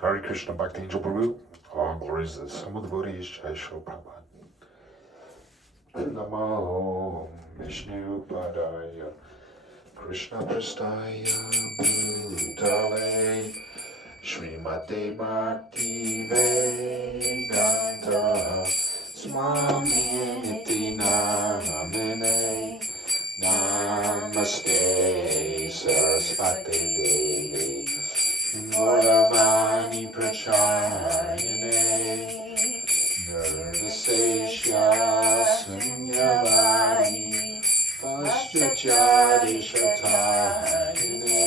Hare Krishna Bhakti Angel Prabhu. All glories to the Summit Devotees, Jai Shri Prabhupada. Namo Vishnu Padaya Krishna Prastaya Bhutale Srimate Bhakti Vedanta Swami Niti Namine Namaste Sarasvati Devi Gauravani Prachayane Nirvisesha Sunyavadi Paschachari Shatayane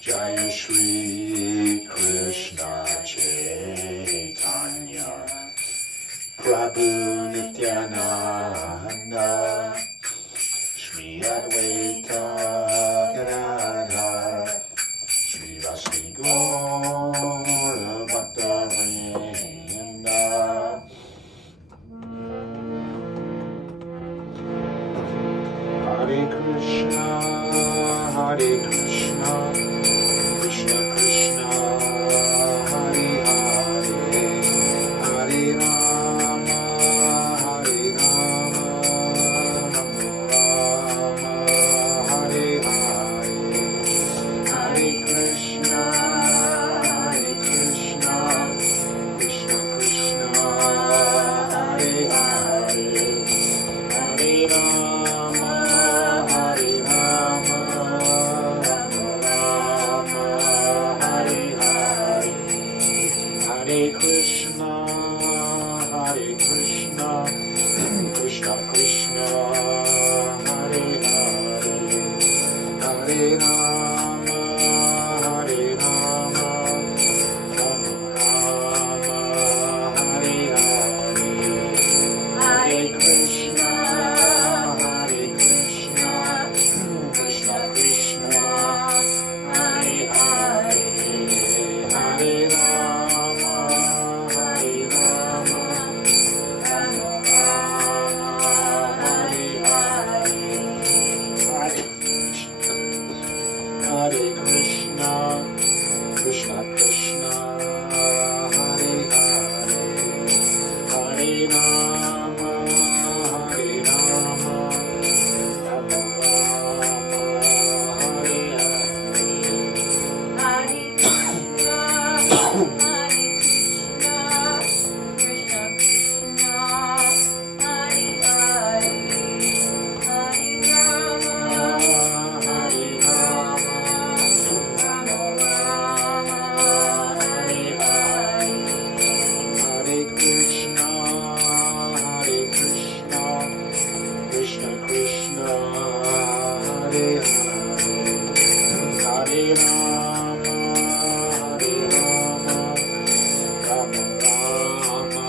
Jaya Shri Krishna Chaitanya Prabhu Nityananda Shri Advaita Gadadhar Shri Vasti Gaura Bhakta-vrinda. Hare Krishna, Hare Krishna, Krishna Krishna, Hare Hare, Hare Rama, Hare Rama, Rama Rama, Hare Hare, Hare Krishna, Hare Krishna, Krishna Krishna, Hare Hare, Hare Rama, Hare Rama, Rama Rama, Hare Hare, Hare Krishna, Hare Krishna, Krishna Krishna, Hare Hare, Hare Rama, Hare Rama, Rama Rama, Hare Hare, Hare Krishna, Hare Krishna, Krishna Krishna, Hare Hare, Hare Rama, Hare Rama, Rama Rama, Hare Hare, Hare Krishna, Krishna Krishna, Hare Hare, Hare Rama, Hare Rama, Rama Rama, Hare Hare, Hare Krishna, Hare Krishna, Krishna Krishna, Hare Hare, Hare Rama, Hare Rama, Rama Rama, Hare Hare, Hare Krishna, Hare Krishna, Krishna Krishna, Hare Hare, Hare Rama, Hare Rama, Rama Rama, Hare Hare, Hare Krishna, Hare Krishna, Krishna Krishna, Hare Hare, Hare Rama, Hare Rama, Rama Rama,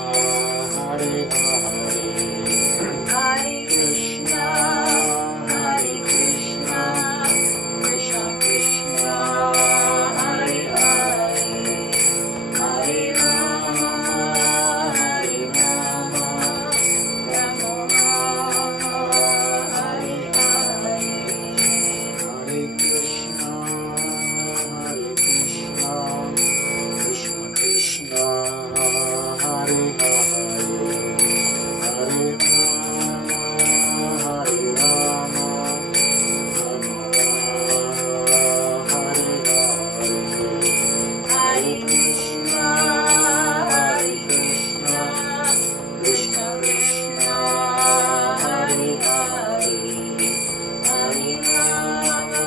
Hare Hare, Hare Krishna, Hare Krishna, Krishna Krishna, Hare Hare, Hare Rama, Hare Rama, Rama Rama, Hare Hare, Hare Krishna, Hare Krishna, Krishna Krishna, Hare Hare, Hare Rama,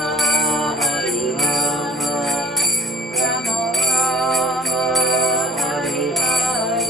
Hare Rama, Rama Rama, Hare Hare,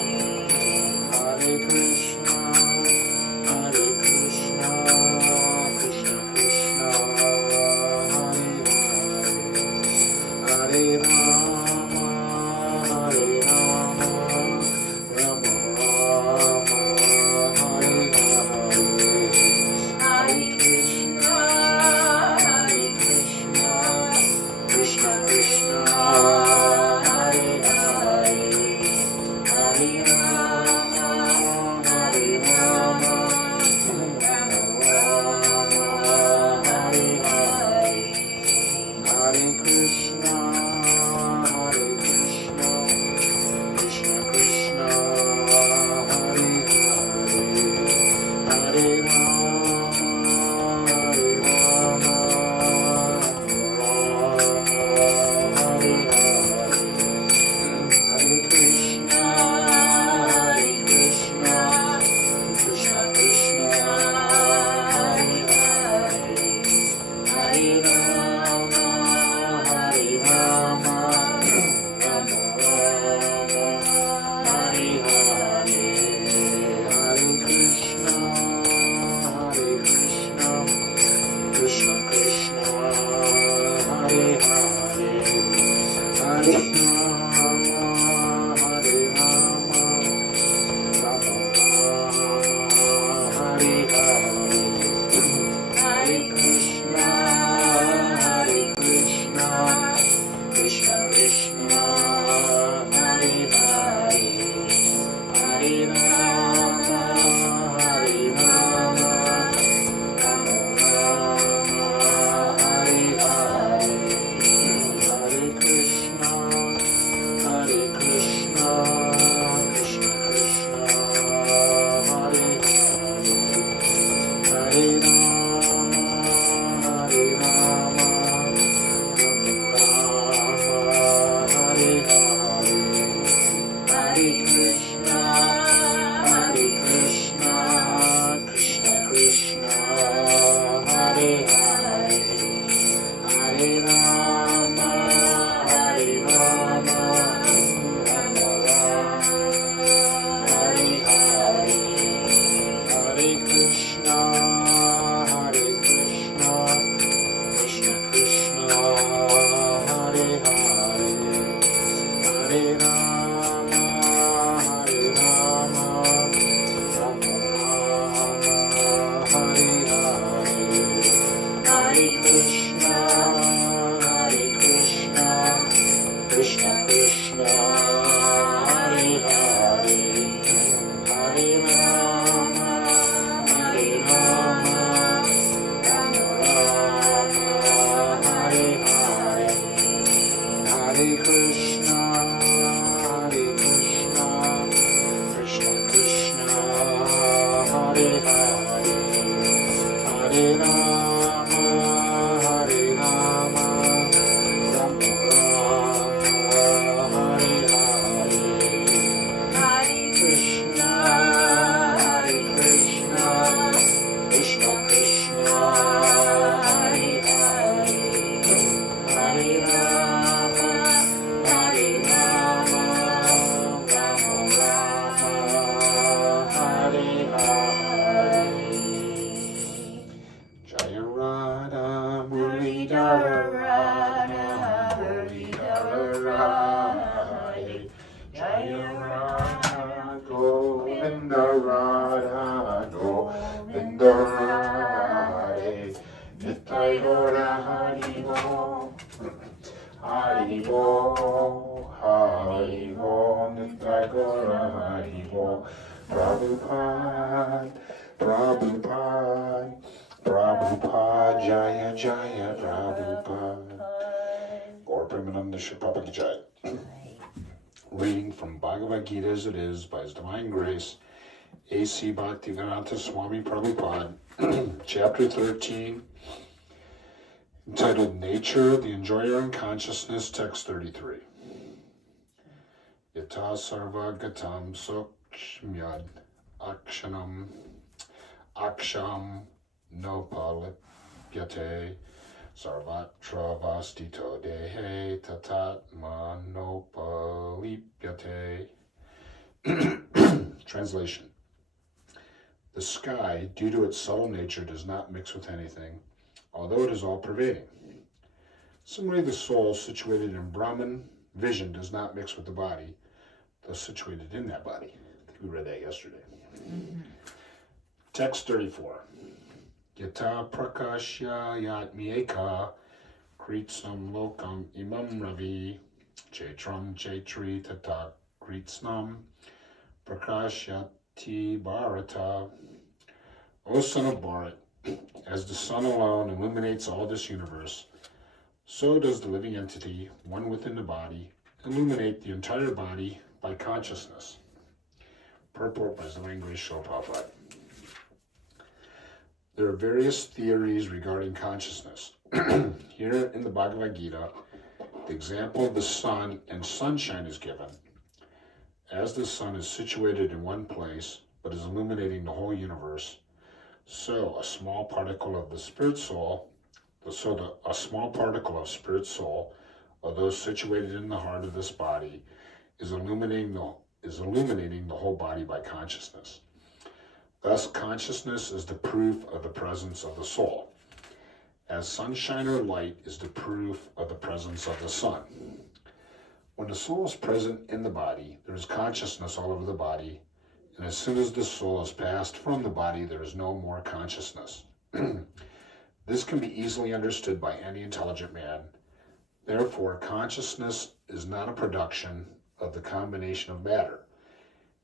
Hare Krishna, Krishna Krishna, Hare Hare, Hare Rama, Rama Rama, Hare Hare, Hare Krishna, Krishna Krishna, Hare Hare, Hare Rama, Rama Rama, Hare Hare, Hare Krishna, Krishna Krishna, Hare Hare, Hare Rama, Rama Hare Hare, Hare Krishna, Krishna Krishna, Hare Hare, Hare Rama, Rama Hare Hare, Hare Krishna, Krishna Krishna, Hare Hare, Hare Rama, Rama Hare Hare. Jaya Radha Muridhara Radha Muridhara Radha, Jaya Radha Govinda Radha Govinda Radha, Nitai Gora Hari Bo, Hari Bo, Hari Bo, Nitai Gora Hari Bo, Prabhupada, Prabhupada, Prabhupada, Jaya Jaya Prabhupada. Gaur Premananda Shri Prabhupada Jaya. Reading from Bhagavad Gita as it is by His Divine Grace, A.C. Bhaktivedanta Swami Prabhupada, Chapter 13, entitled Nature, the Enjoyer in Consciousness, Text 33. Yata sarva gatam sokshmyad akshanam aksham nopalipyate sarvatra vastito dehe tatatma nopalipyate. Translation. The sky, due to its subtle nature, does not mix with anything, although it is all-pervading. Similarly, the soul, situated in Brahman vision, does not mix with the body, though situated in that body. I think we read that yesterday. Mm-hmm. Text 34. Yata prakashya yatmieka kritsam lokam imam ravi chaitram chaitri tata kritsnam prakashyati bharata. O son of Bharat, as the sun alone illuminates all this universe, so does the living entity, one within the body, illuminate the entire body by consciousness. Purport by His Divine Grace Srila Prabhupada. There are various theories regarding consciousness. Here in the Bhagavad Gita, the example of the sun and sunshine is given. As the sun is situated in one place, but is illuminating the whole universe, so a small particle of the spirit soul, a small particle of spirit soul, although situated in the heart of this body, is illuminating the whole body by consciousness. Thus, consciousness is the proof of the presence of the soul, as sunshine or light is the proof of the presence of the sun. When the soul is present in the body, there is consciousness all over the body, and as soon as the soul is passed from the body, there is no more consciousness. This can be easily understood by any intelligent man. Therefore, consciousness is not a production of the combination of matter.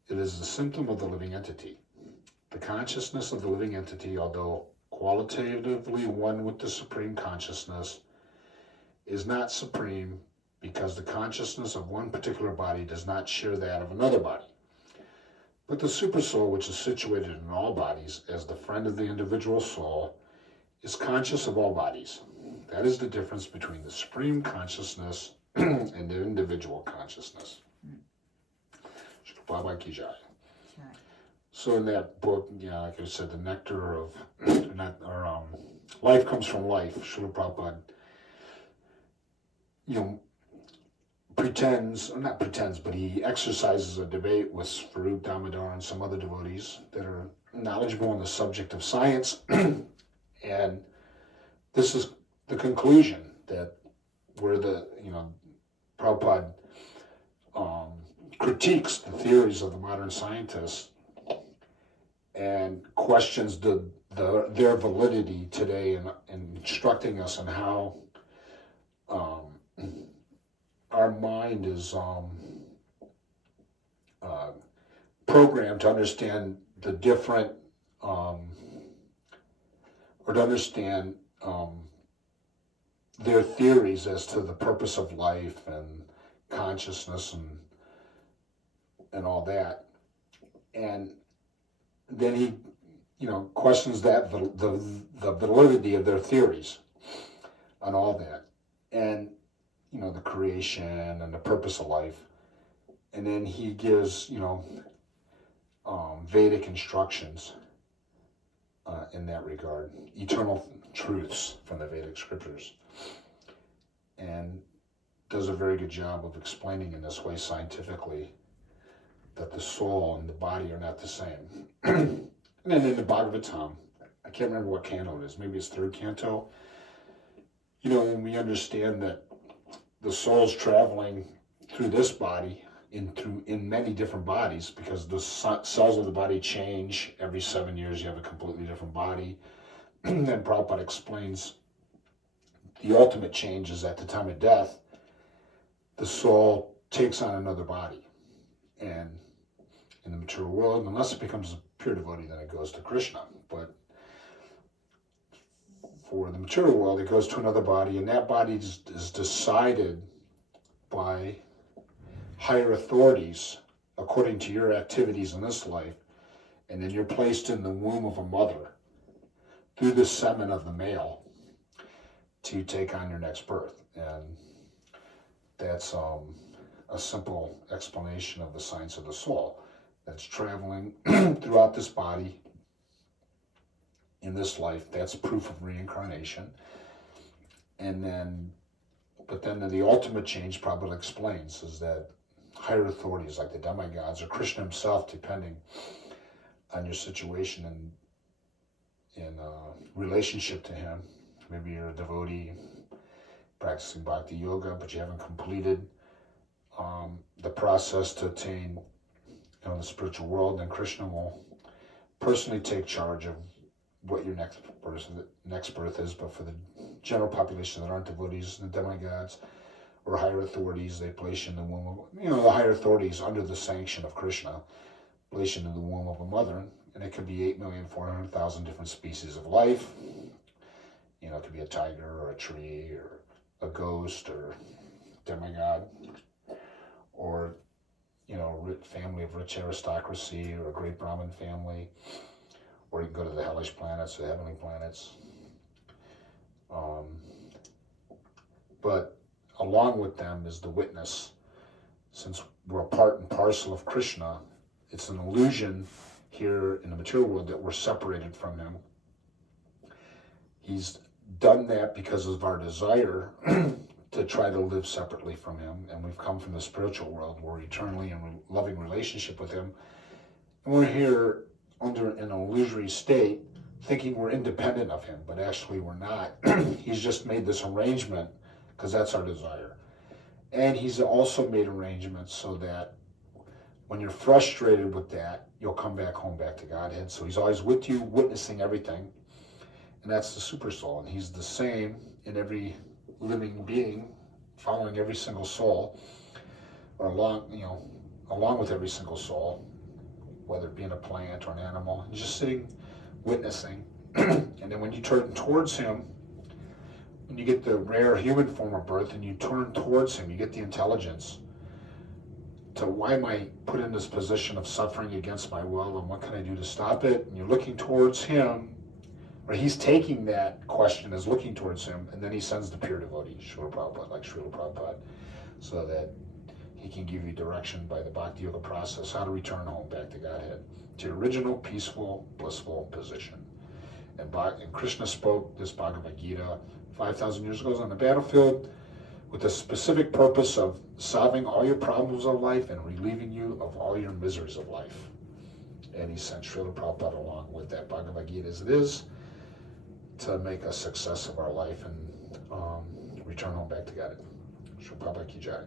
It is the symptom of the living entity. The consciousness of the living entity, although qualitatively one with the supreme consciousness, is not supreme because the consciousness of one particular body does not share that of another body. But the supersoul, which is situated in all bodies as the friend of the individual soul, is conscious of all bodies. That is the difference between the supreme consciousness and the individual consciousness. Baba Ki Jai. Sure. So in that book, like I said, the nectar of life comes from life. Srila Prabhupada, not pretends, but he exercises a debate with Farooq Damodar and some other devotees that are knowledgeable on the subject of science, and this is the conclusion that where Prabhupada critiques the theories of the modern scientists and questions their validity today in instructing us on how our mind is programmed to understand the different, or to understand their theories as to the purpose of life and consciousness and all that. And then he, questions that the validity of their theories on all that, and the creation and the purpose of life. And then he gives Vedic instructions in that regard, eternal truths from the Vedic scriptures, and does a very good job of explaining in this way scientifically that the soul and the body are not the same. And then in the Bhagavatam, I can't remember what canto it is, maybe it's third canto, when we understand that the soul's traveling through this body, in many different bodies, because the cells of the body change every 7 years. You have a completely different body. Then Prabhupada explains the ultimate change is at the time of death, the soul takes on another body. And in the material world, unless it becomes a pure devotee, then it goes to Krishna. But for the material world, it goes to another body, and that body is decided by higher authorities according to your activities in this life, and then you're placed in the womb of a mother through the semen of the male to take on your next birth. And that's a simple explanation of the science of the soul that's traveling throughout this body in this life. That's proof of reincarnation. And then, but then the ultimate change, Prabhupada explains, is that higher authorities like the demigods or Krishna himself, depending on your situation and in relationship to him. Maybe you're a devotee practicing bhakti yoga, but you haven't completed the process to attain the spiritual world, then Krishna will personally take charge of what your next birth is. But for the general population that aren't devotees, the demigods or higher authorities, they place you in the womb of, the higher authorities under the sanction of Krishna, place you in the womb of a mother, and it could be 8,400,000 different species of life. It could be a tiger or a tree or a ghost or demigod, or family of rich aristocracy, or a great Brahmin family, or you can go to the hellish planets or the heavenly planets. But along with them is the witness. Since we're a part and parcel of Krishna, it's an illusion here in the material world that we're separated from him. He's done that because of our desire to try to live separately from him, and we've come from the spiritual world. We're eternally in loving relationship with him, and we're here under an illusory state, thinking we're independent of him, but actually we're not. He's just made this arrangement because that's our desire. And he's also made arrangements so that when you're frustrated with that, you'll come back home, back to Godhead. So he's always with you, witnessing everything. And that's the super soul. And he's the same in every living being, following every single soul, or along with every single soul, whether it be in a plant or an animal, and just sitting, witnessing. And then when you turn towards him, when you get the rare human form of birth and you turn towards him, you get the intelligence to, why am I put in this position of suffering against my will, and what can I do to stop it? And you're looking towards him, or he's taking that question as looking towards him, and then he sends the pure devotee, Srila Prabhupada, like Srila Prabhupada, so that he can give you direction by the Bhakti Yoga process how to return home back to Godhead, to your original peaceful, blissful position. And Krishna spoke this Bhagavad Gita 5,000 years ago on the battlefield with the specific purpose of solving all your problems of life and relieving you of all your miseries of life. And he sent Srila Prabhupada along with that Bhagavad Gita as it is to make a success of our life and return home back to God. Srila Prabhupada Ki Jai.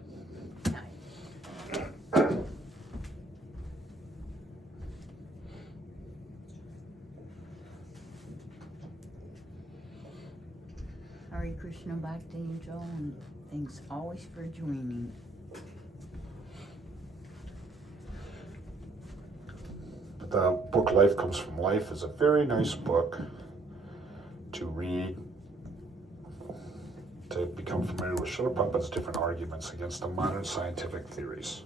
Hare Krishna, Bhakti Angel, and thanks always for joining. The book Life Comes from Life is a very nice book to read, to become familiar with Srila Prabhupada's different arguments against the modern scientific theories.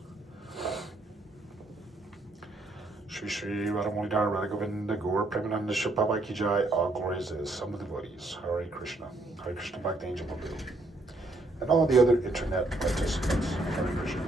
Shri Shri Radhamulidhar Radhagovinda Gaur Premananda Srila Prabhupada Ki Jai. All glories to some of the devotees. Hare Krishna. Hare Krishna Bhakti Angel Babu. And all the other internet participants. Hare Krishna.